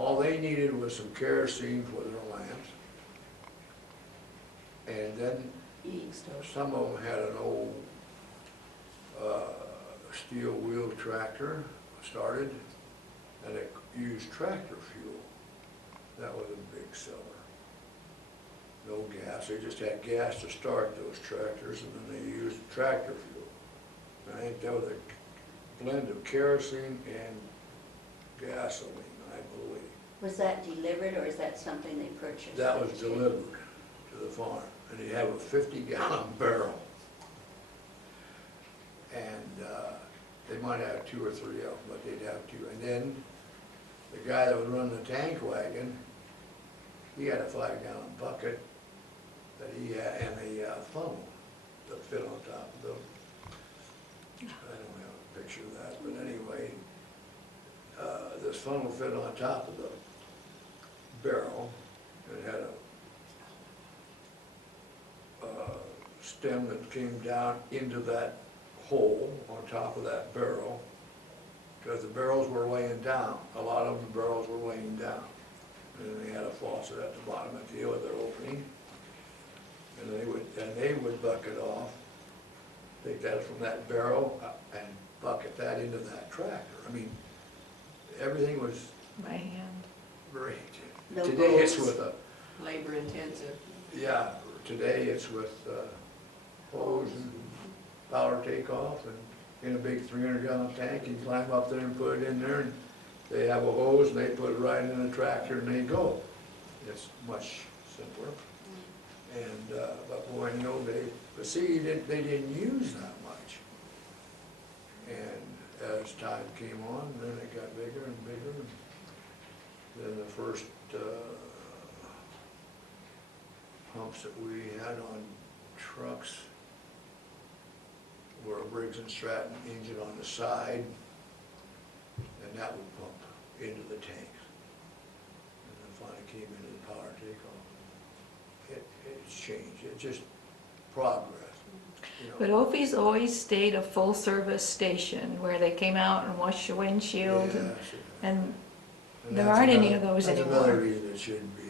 All they needed was some kerosene for their lamps. And then Heating stove. some of them had an old steel wheel tractor started, and it used tractor fuel. That was a big seller. No gas, they just had gas to start those tractors, and then they used tractor fuel. And I think that was a blend of kerosene and gasoline, I believe. Was that delivered or is that something they purchased? That was delivered to the farm, and they have a 50-gallon barrel. And they might have 2 or 3 of them, but they'd have 2. And then the guy that was running the tank wagon, he had a 5-gallon bucket that he had, and a funnel that fit on top of the, I don't have a picture of that, but anyway, this funnel fit on top of the barrel. It had a stem that came down into that hole on top of that barrel, because the barrels were laying down. A lot of the barrels were laying down. And then they had a faucet at the bottom at the other opening. And they would bucket off, take that from that barrel and bucket that into that tractor. I mean, everything was by hand. great. No Today it's boats. with a, Labor intensive. yeah, today it's with hose and power takeoff and in a big 300-gallon tank. You climb up there and put it in there, and they have a hose and they put it right in the tractor and they go. It's much simpler. And, but boy, in the old days, but see, they didn't use that much. And as time came on, then it got bigger and bigger. And then the first pumps that we had on trucks were a Briggs & Stratton engine on the side, and that would pump into the tanks. And then finally came into the power takeoff. It's changed, it's just progress. You know. But Opie's always stayed a full-service station where they came out and washed your windshield, Yes, and and there that's aren't any another- of those That's anymore. another reason it shouldn't be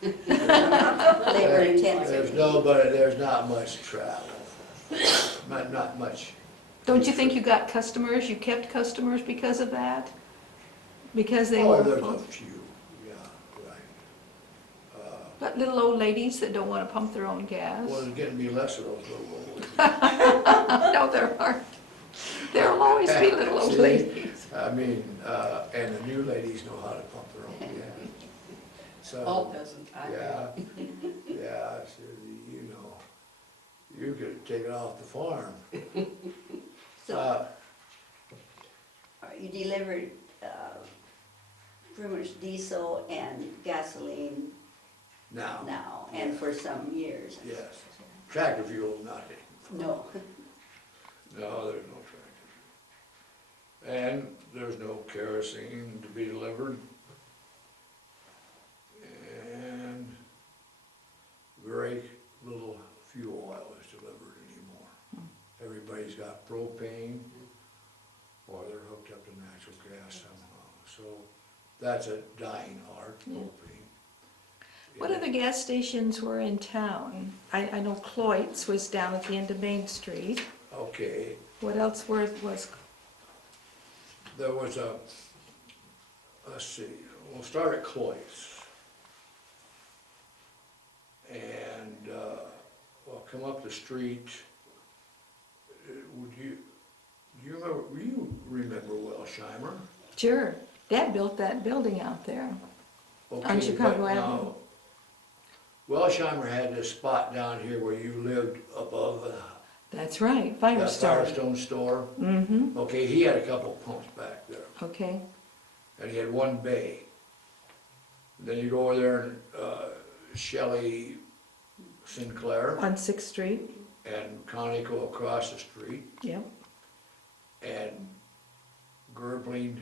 there. Labor There's intensive. there's not much travel, not much. Don't you think you got customers, you kept customers because of that? Because they Oh, were there's a full? few, yeah, right. But little old ladies that don't want to pump their own gas? Well, there's getting to be less of those little old ladies. No, there aren't. There'll always be little old See? ladies. I mean, and the new ladies know how to pump their own gas. So, Alt doesn't. I do. yeah, yeah, so you know, you could take it off the farm. So you delivered pretty much diesel and gasoline Now, now and for some years. yes, tractor fuel, nothing. No. No, there's no tractor fuel. And there's no kerosene to be delivered. And very little fuel oil is delivered anymore. Everybody's got propane, or they're hooked up to natural gas somehow. So that's a dying art, propane. What other gas stations were in town? I know Cloyt's was down at the end of Main Street. Okay, What else was, there was a, let's see, we'll start at Cloy's. And, well, come up the street, you remember Welsheimer? sure, Dad built that building out there. Okay, Chicago but now, Avenue. Welsheimer had this spot down here where you lived above That's right, that Firestone. Firestone store. Mm-hmm, Okay, he had a couple pumps back there, okay. and he had one bay. Then you go over there and, Shelley Sinclair On 6th Street, and Conoco across the street, yep. and Gerbling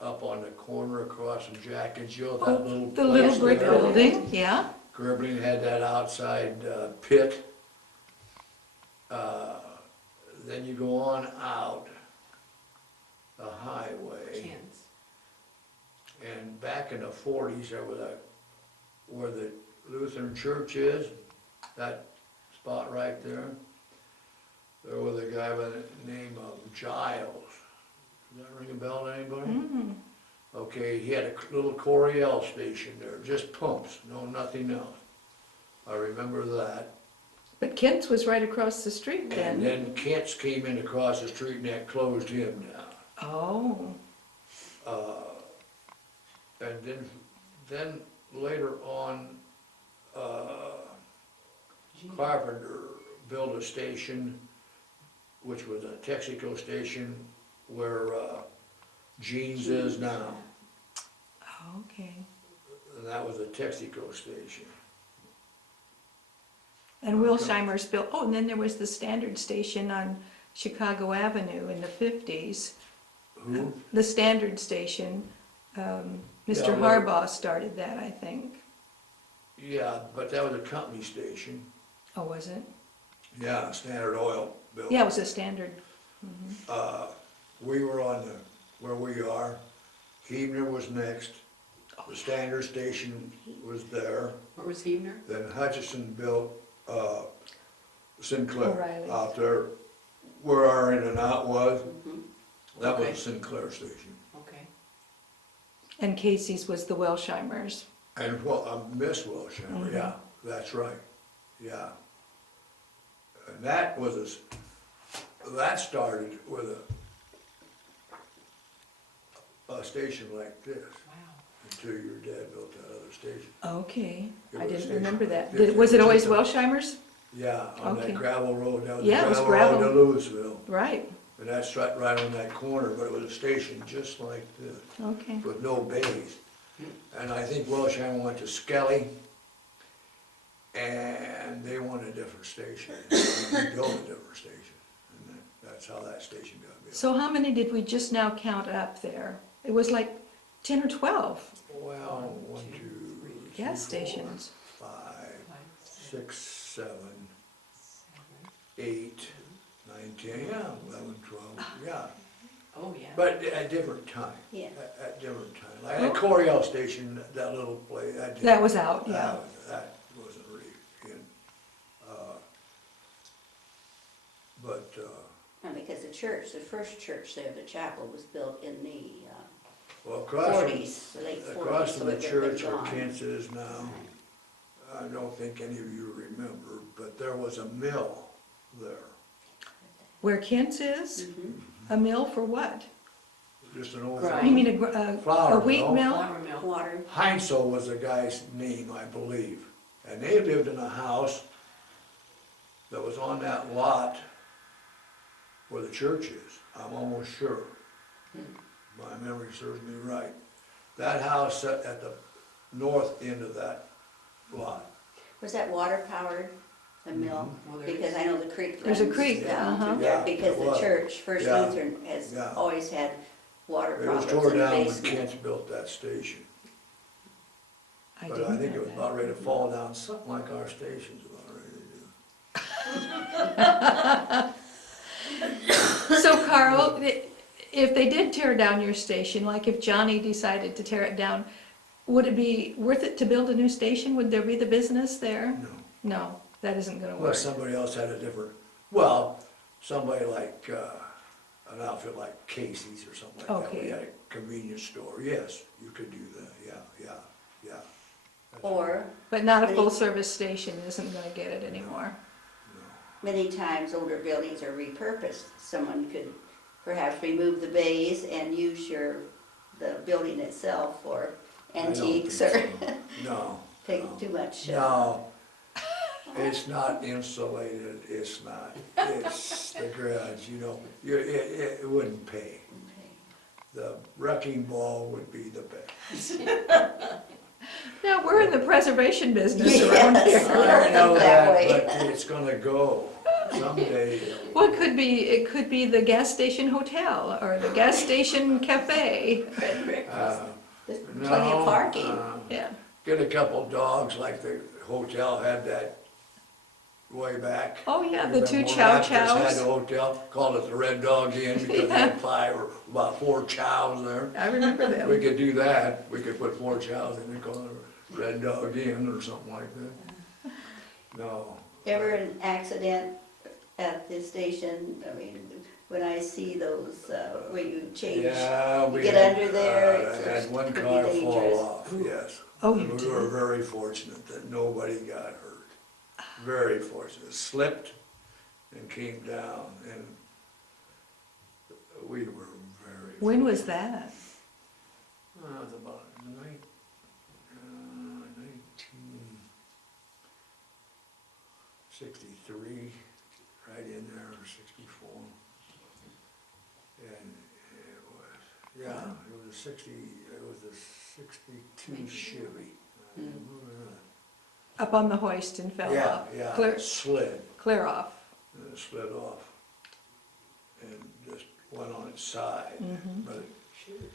up on the corner across from Jack and Jill, that Oh, little the little place brick there. building, yeah. Gerbling had that outside pit. Then you go on out the highway, Chance. And back in the 40s, there was where the Lutheran church is, that spot right there, there was a guy by the name of Giles. Does that ring a bell to anybody? Mm. Okay, he had a little Coriel station there, just pumps, no, nothing else. I remember that. But Kent's was right across the street And then. then Kent's came in across the street and that closed him down. Oh, And then later on, Carpenter built a station, which was a Texaco station where Jeans is now. okay. And that was a Texaco station. And Wilsheimer's built, oh, and then there was the Standard Station on Chicago Avenue in the 50s. Who? The Standard Station, Mr. Yeah, well- Harbaugh started that, I think. Yeah, but that was a company station. Oh, was it? Yeah, Standard Oil built. Yeah, it was a Standard. We were on where we are. Hebner was next. The Standard Station was there. Where was Hebner? Then Hutchison built Sinclair O'Reilly. out there where our In and Out was. That was Okay. a Sinclair station. Okay. And Casey's was the Welshheimers. And Miss Wilshire, yeah, that's right, yeah. And that was that started with a station like this, Wow. until your dad built that other station. Okay, It I was a didn't station remember like that. this. Was it always just Welshheimers? Yeah, on Okay. that gravel road, that was the Yeah, it was gravel road to gravel. Louisville. Right, And that's right on that corner, but it was a station just like this, okay. with no bays. And I think Welshheimer went to Skelly, and they wanted a different station. They built a different station, and that's how that station got built. So how many did we just now count up there? It was like 10 or 12 Well, 1, 2, 3, gas 4, stations. 5, 5, 6, 7, 7. 8, 9, 10, yeah, 11, 12, yeah. Oh, yeah. But at different time. Yeah. At different time. Like at Coriel Station, that little place, That was out, yeah. That wasn't really in. But, And because the church, the first church there, the chapel, was built in the well, across from, 40s, the late 40s. across so from the it had been church where gone. Kent's is now, I don't think any of you remember, but there was a mill there. Where Kent's is? Mhm. A mill for what? Just an old. Right. You mean Flour a wheat mill. mill? Flour mill. Water, Heinzel was the guy's name, I believe. And they lived in a house that was on that lot where the church is, I'm almost sure. My memory serves me right. That house sat at the north end of that lot. was that water powered, the mill? Well, there Because is. I know the creek There's a runs creek, down uh-huh. through there, Yeah, because it the was. church, First Yeah. Lutheran, has Yeah. always had water It was problems tore in the down when basement. Kent's built that station. I But I didn't think know it was that. about ready to fall down, something like our station's about ready to do. So Carl, if they did tear down your station, like if Johnny decided to tear it down, would it be worth it to build a new station? Would there be the business there? No. No, that isn't gonna work. Unless somebody else had a different, well, somebody like, an outfit like Casey's or something like that. Okay. We had a convenience store, yes, you could do that, yeah. That's Or, But not a full-service station isn't gonna get it anymore. many times older buildings are repurposed. Someone could perhaps remove the bays and use the building itself for I don't antiques think or so. No. take no. too much. No, it's not insulated, it's not, it's the garage, you know, it wouldn't pay. The wrecking ball would be the best. No, we're in the preservation business Yes. around here. I know That that, way. but it's gonna go someday. Well, it could be the gas station hotel or the gas station cafe. There's No, plenty of parking. Yeah, Get a couple dogs like the hotel had that way back. Oh, yeah, the two Remember when chow Raptors had chows. the hotel, called it the Red Dog Inn because they had about 4 chows there. I remember We them. could do that, we could put 4 chows in and call it Red Dog Inn or something like that. No. Ever an accident at the station? I mean, when I see those, where you change, Yeah, we get had, under there, I it's- had one could be car dangerous. fall off, yes. Oh, And you we were did? very fortunate that nobody got hurt. Very fortunate. Slipped and came down, and we were very. When was that? It was about 1963, right in there, or 64. And it was, yeah, it was a 62 Chevy. Up on the hoist and fell Yeah, off? yeah, Clear, it slid, clear off? and it slid off, and just went on its side, Mhm.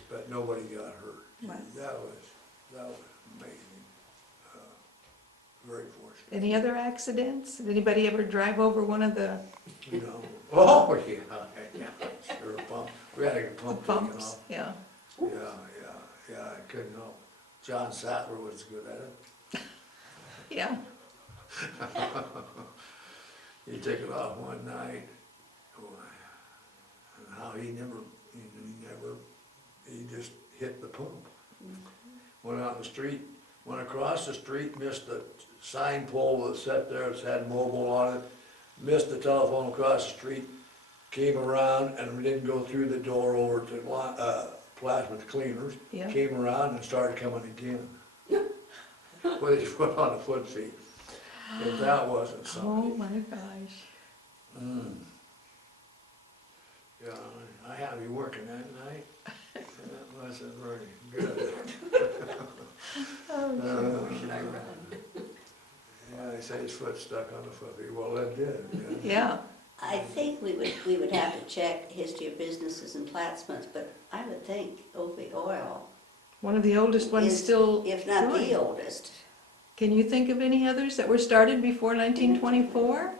but nobody got hurt. Wow. That was amazing, very fortunate. Any other accidents? Did anybody ever drive over one of the You know, oh, yeah, sure, pump, we had to get pump taken pumps? off. Yeah. Yeah, I couldn't help. John Sattler was good at it. Yeah. He took it off one night, boy, and how he just hit the pump. Went out in the street, went across the street, missed the sign pole that sat there, it had mobile on it, missed the telephone across the street, came around and didn't go through the door over to Plasma Cleaners, Yeah. came around and started coming again. With his foot on the foot feet. If that wasn't Oh, something. my gosh. Mm. Yeah, I had me working that night. And that wasn't very good. Oh, Should I run? Yeah, they say his foot stuck on the foot feet. Well, it did. yeah. I think we would have to check history of businesses in Plattsmouth, but I would think Opie Oil One of the oldest ones is, still if not going. the oldest. Can you think of any others that were started before 1924?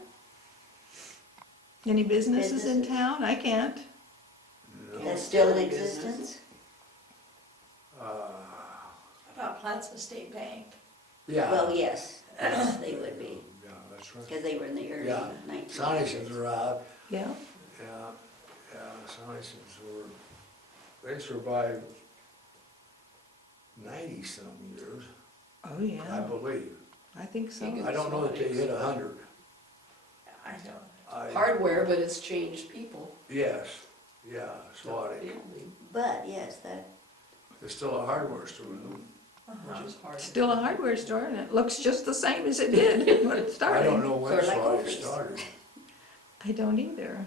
Any businesses in Businesses? town? I can't. No. That's still in Still in business. existence? About Plattsmouth State Bank. Yeah. Well, yes, they would be, Yeah, that's right. because they were in the early Yeah. 1900s. Sonnisons are out. Yeah. Yeah, Sonnisons they survived 90-some years, Oh, I yeah. believe. I think so. Think I don't know that they hit 100. I don't. Hardware, but it's changed people. Yes, yeah, Swati. Building, But, yes, that, There's still a hardware store, though. which is hard. Still a hardware store, and it looks just the same as it did when it I started. don't know when Sort of like Swati Ophir's. started. I don't either.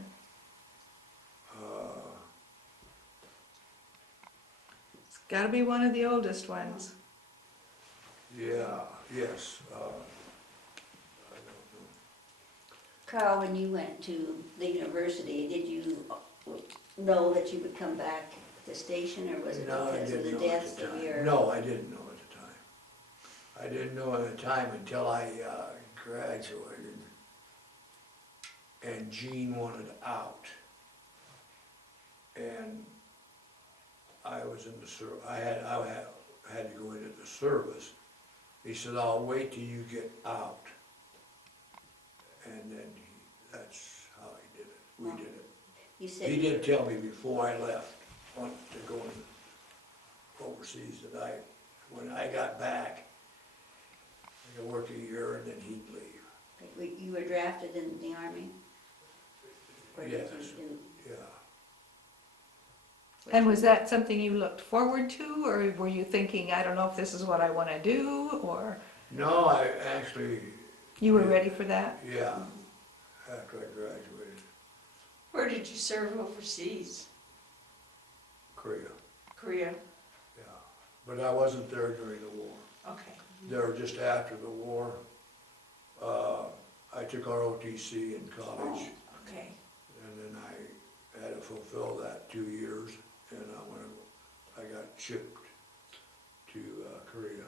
It's gotta be one of the oldest ones. Yeah, yes, I don't Carl, when you went to the university, did you know that you would come back to the station, or was it know. No, I because of didn't the know at deaths the of time. your? No, I didn't know at the time. I didn't know at the time until I graduated and Gene wanted out. And I was in the I had to go into the service. He said, I'll wait till you get out. And then that's how he did it. We did it. You said. He did tell me before I left, wanted to go in overseas, that when I got back, I could work a year and then he'd leave. You were drafted in the Army? Or did you Yes. do- Yeah. And was that something you looked forward to, or were you thinking, I don't know if this is what I wanna do, or No, I actually, you were ready for that? yeah, after I graduated, Where did you serve overseas? Korea, Korea? yeah. But I wasn't there during the war. Okay. There just after the war. I took ROTC in college, Okay. and then I had to fulfill that 2 years, and I got shipped to Korea.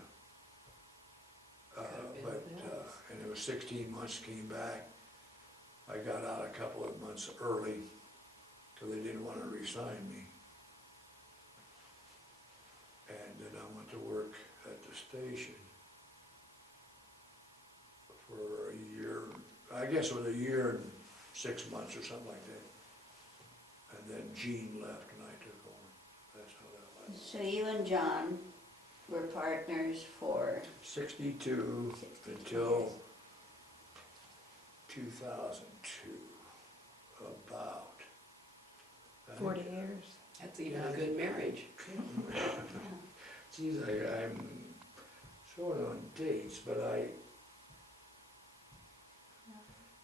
Could've been But, with us. and it was 16 months, came back, I got out a couple of months early, because they didn't want to re-sign me. And then I went to work at the station for a year, I guess it was a year and 6 months or something like that. And then Gene left and I took over. That's how that was. So you and John were partners for 62 62 until years. 2002, about. I think- 40 years. That's even a good marriage. Geez, I'm short on dates, but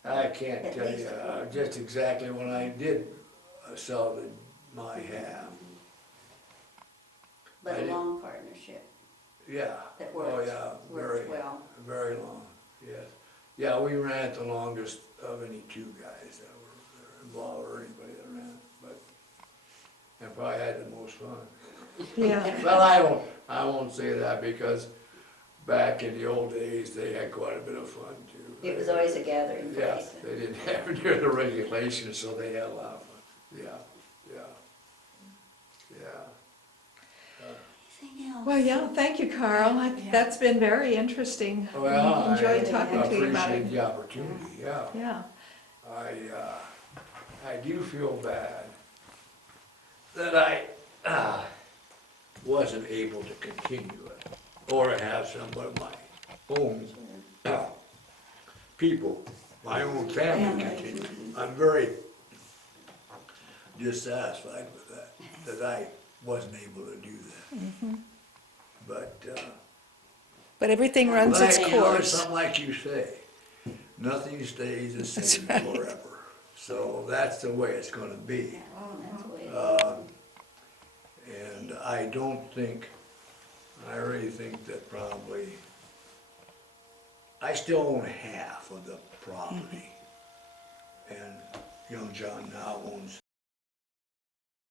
I can't At tell least you a few. just exactly when I did sell my half. But I a did- long partnership Yeah. that Oh, works, yeah, very, works well. very long, yes. Yeah, we ran it the longest of any two guys that were involved or anybody that ran it, but, and probably had the most fun. Yeah, Well, I won't say that because back in the old days, they had quite a bit of fun too. It was always a gathering Yeah, place. they didn't have near the regulations, so they had a lot of fun. Yeah, yeah, yeah. Anything else? well, yeah, thank you, Carl. That's been very interesting. Well, Enjoyed I talking to you about appreciate it. the opportunity, yeah. Yeah, I do feel bad that I wasn't able to continue it, or have some of my own people, my own family continue. I'm very dissatisfied with that I wasn't able to do that. but everything runs its But, you know, it's course. something like you say, nothing stays the same right. forever. So that's the way it's gonna be. Oh, that's the way it is. And I don't think, I really think that probably, I still own half of the property. And young John now owns